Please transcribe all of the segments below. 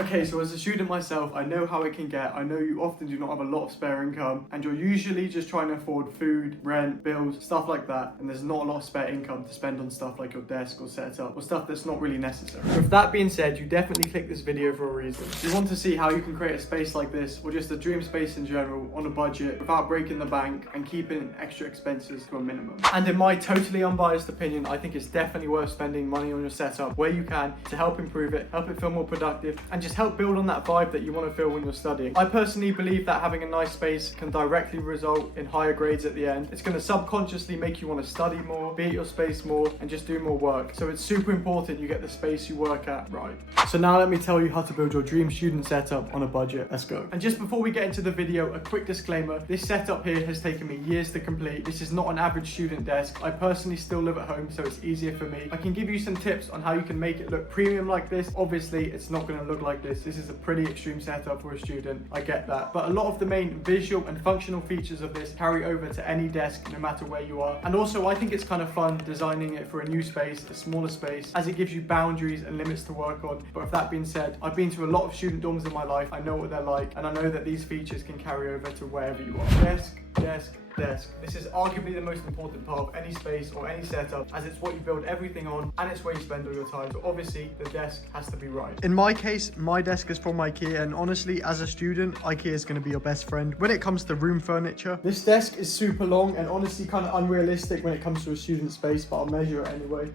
Okay, so as a student myself, I know how it can get. I know you often do not have a lot of spare income and you're usually just trying to afford food, rent, bills, stuff like that. And there's not a lot of spare income to spend on stuff like your desk or setup or stuff that's not really necessary. With that being said, you definitely clicked this video for a reason. You want to see how you can create a space like this or just a dream space in general on a budget without breaking the bank and keeping extra expenses to a minimum. And in my totally unbiased opinion, I think it's definitely worth spending money on your setup where you can to help improve it, help it feel more productive, and just help build on that vibe that you want to feel when you're studying. I personally believe that having a nice space can directly result in higher grades at the end. It's going to subconsciously make you want to study more, be at your space more, and just do more work. So it's super important you get the space you work at right. So now let me tell you how to build your dream student setup on a budget. Let's go. And just before we get into the video, a quick disclaimer. This setup here has taken me years to complete. This is not an average student desk. I personally still live at home, so it's easier for me. I can give you some tips on how you can make it look premium like this. Obviously, it's not going to look like this. This is a pretty extreme setup for a student. I get that. But a lot of the main visual and functional features of this carry over to any desk, no matter where you are. And also, I think it's kind of fun designing it for a new space, a smaller space, as it gives you boundaries and limits to work on. But with that being said, I've been to a lot of student dorms in my life. I know what they're like, and I know that these features can carry over to wherever you are. Desk, desk, desk. This is arguably the most important part of any space or any setup, as it's what you build everything on and it's where you spend all your time. So obviously the desk has to be right. In my case, my desk is from IKEA, and honestly, as a student, IKEA is going to be your best friend when it comes to room furniture. This desk is super long and honestly kind of unrealistic when it comes to a student space, but I'll measure it anyway.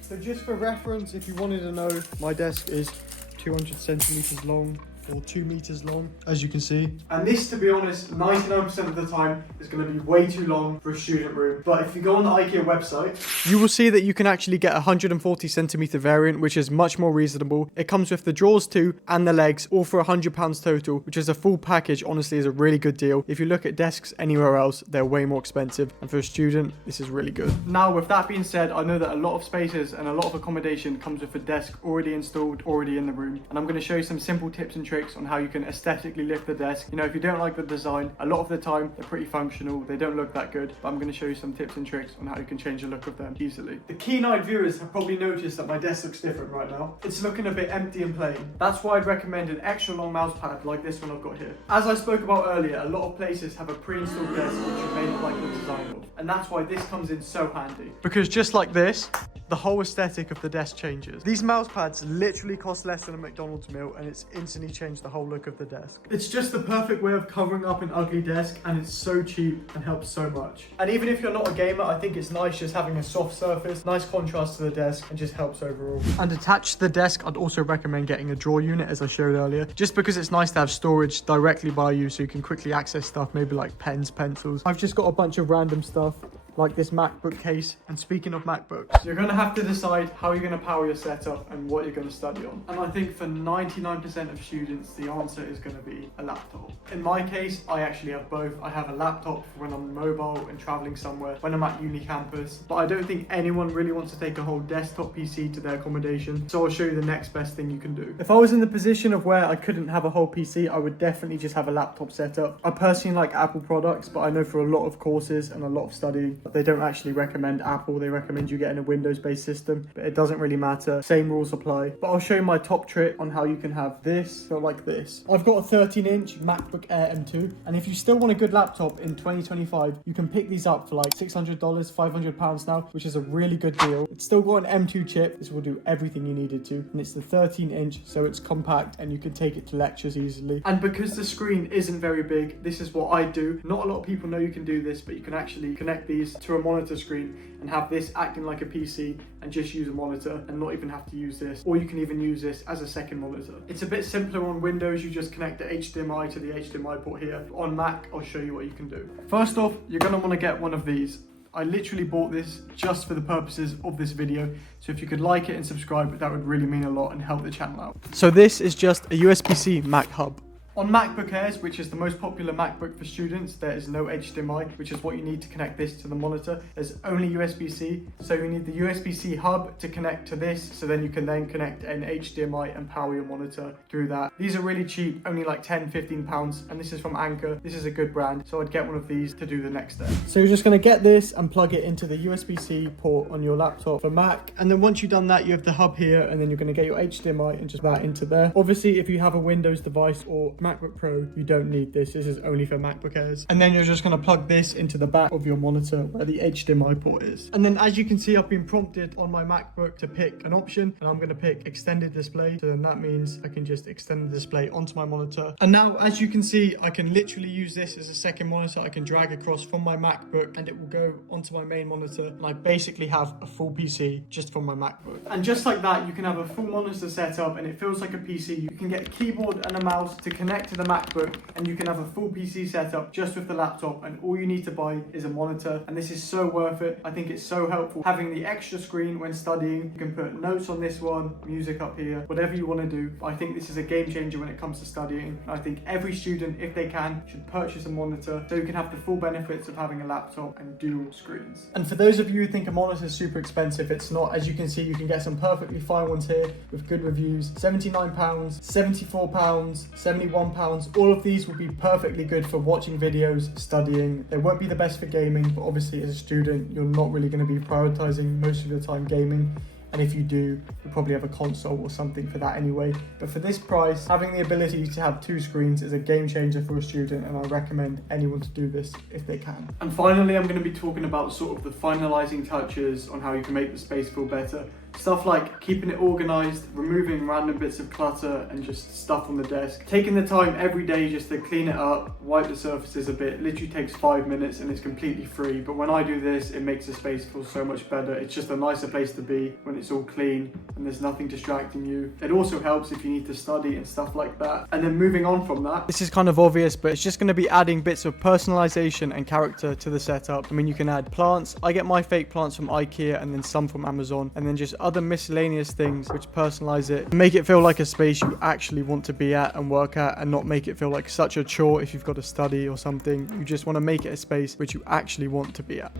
So just for reference, if you wanted to know, my desk is 200 centimeters long, or 2 meters long, as you can see. And this, to be honest, 99% of the time is going to be way too long for a student room. But if you go on the IKEA website, you will see that you can actually get a 140 centimeter variant, which is much more reasonable. It comes with the drawers too, and the legs, all for £100 total, which is a full package. Honestly, is a really good deal. If you look at desks anywhere else, they're way more expensive. And for a student, this is really good. Now, with that being said, I know that a lot of spaces and a lot of accommodation comes with a desk already installed, already in the room. And I'm going to show you some simple tips and tricks on how you can aesthetically lift the desk. You know, if you don't like the design, a lot of the time they're pretty functional, they don't look that good, but I'm going to show you some tips and tricks on how you can change the look of them easily. The keen-eyed viewers have probably noticed that my desk looks different right now. It's looking a bit empty and plain. That's why I'd recommend an extra long mouse pad like this one I've got here. As I spoke about earlier, a lot of places have a pre-installed desk which you may not like the design of, and that's why this comes in so handy. Because just like this, the whole aesthetic of the desk changes. These mouse pads literally cost less than a McDonald's meal, and it's instantly changed the whole look of the desk. It's just the perfect way of covering up an ugly desk, and it's so cheap and helps so much. And even if you're not a gamer, I think it's nice just having a soft surface, nice contrast to the desk, and just helps overall. And attached to the desk, I'd also recommend getting a drawer unit, as I showed earlier, just because it's nice to have storage directly by you so you can quickly access stuff, maybe like pens, pencils. I've just got a bunch of random stuff, like this MacBook case. And speaking of MacBooks, you're going to have to decide how you're going to power your setup and what you're going to study on. And I think for 99% of students, the answer is going to be a laptop. In my case, I actually have both. I have a laptop for when I'm mobile and traveling somewhere, when I'm at uni campus, but I don't think anyone really wants to take a whole desktop PC to their accommodation. So I'll show you the next best thing you can do. If I was in the position of where I couldn't have a whole PC, I would definitely just have a laptop setup. I personally like Apple products, but I know for a lot of courses and a lot of studying, they don't actually recommend Apple. They recommend you getting a Windows-based system, but it doesn't really matter. Same rules apply. But I'll show you my top trick on how you can have this go like this. I've got a 13-inch MacBook Air M2, and if you still want a good laptop in 2025, you can pick these up for like $600, £500 now, which is a really good deal. It's still got an M2 chip. This will do everything you need it to, and it's the 13-inch, so it's compact and you can take it to lectures easily. And because the screen isn't very big, this is what I do. Not a lot of people know you can do this, but you can actually connect these to a monitor screen and have this acting like a PC and just use a monitor and not even have to use this, or you can even use this as a second monitor. It's a bit simpler on Windows. You just connect the HDMI to the HDMI port here. On Mac, I'll show you what you can do. First off, you're going to want to get one of these. I literally bought this just for the purposes of this video, so if you could like it and subscribe, that would really mean a lot and help the channel out. So this is just a USB-C Mac hub. On MacBook Airs, which is the most popular MacBook for students, there is no HDMI, which is what you need to connect this to the monitor. There's only USB-C, so you need the USB-C hub to connect to this, so then you can then connect an HDMI and power your monitor through that. These are really cheap, only like 10-15 pounds, and this is from Anker. This is a good brand, so I'd get one of these to do the next step. So you're just going to get this and plug it into the USB-C port on your laptop for Mac, and then once you've done that, you have the hub here, and then you're going to get your HDMI and just that into there. Obviously, if you have a Windows device or MacBook Pro, you don't need this. This is only for MacBook Airs. And then you're just going to plug this into the back of your monitor where the HDMI port is. And then as you can see, I've been prompted on my MacBook to pick an option, and I'm going to pick extended display. So then that means I can just extend the display onto my monitor. And now, as you can see, I can literally use this as a second monitor. I can drag across from my MacBook and it will go onto my main monitor. And I basically have a full PC just from my MacBook. And just like that, you can have a full monitor setup and it feels like a PC. You can get a keyboard and a mouse to connect to the MacBook, and you can have a full PC setup just with the laptop, and all you need to buy is a monitor. And this is so worth it. I think it's so helpful having the extra screen when studying. You can put notes on this one, music up here, whatever you want to do. I think this is a game changer when it comes to studying. I think every student, if they can, should purchase a monitor so you can have the full benefits of having a laptop and dual screens. And for those of you who think a monitor is super expensive, it's not. As you can see, you can get some perfectly fine ones here with good reviews. £79, £74, £71. All of these will be perfectly good for watching videos, studying. They won't be the best for gaming, but obviously as a student, you're not really going to be prioritizing most of the time gaming. And if you do, you'll probably have a console or something for that anyway. But for this price, having the ability to have two screens is a game changer for a student, and I recommend anyone to do this if they can. And finally, I'm going to be talking about sort of the finalizing touches on how you can make the space feel better. Stuff like keeping it organized, removing random bits of clutter and just stuff on the desk. Taking the time every day just to clean it up, wipe the surfaces a bit. Literally takes 5 minutes and it's completely free. But when I do this, it makes the space feel so much better. It's just a nicer place to be when it's all clean and there's nothing distracting you. It also helps if you need to study and stuff like that. And then moving on from that, this is kind of obvious, but it's just going to be adding bits of personalization and character to the setup. I mean, you can add plants. I get my fake plants from IKEA and then some from Amazon, and then just other miscellaneous things which personalize it, make it feel like a space you actually want to be at and work at, and not make it feel like such a chore if you've got to study or something. You just want to make it a space which you actually want to be at.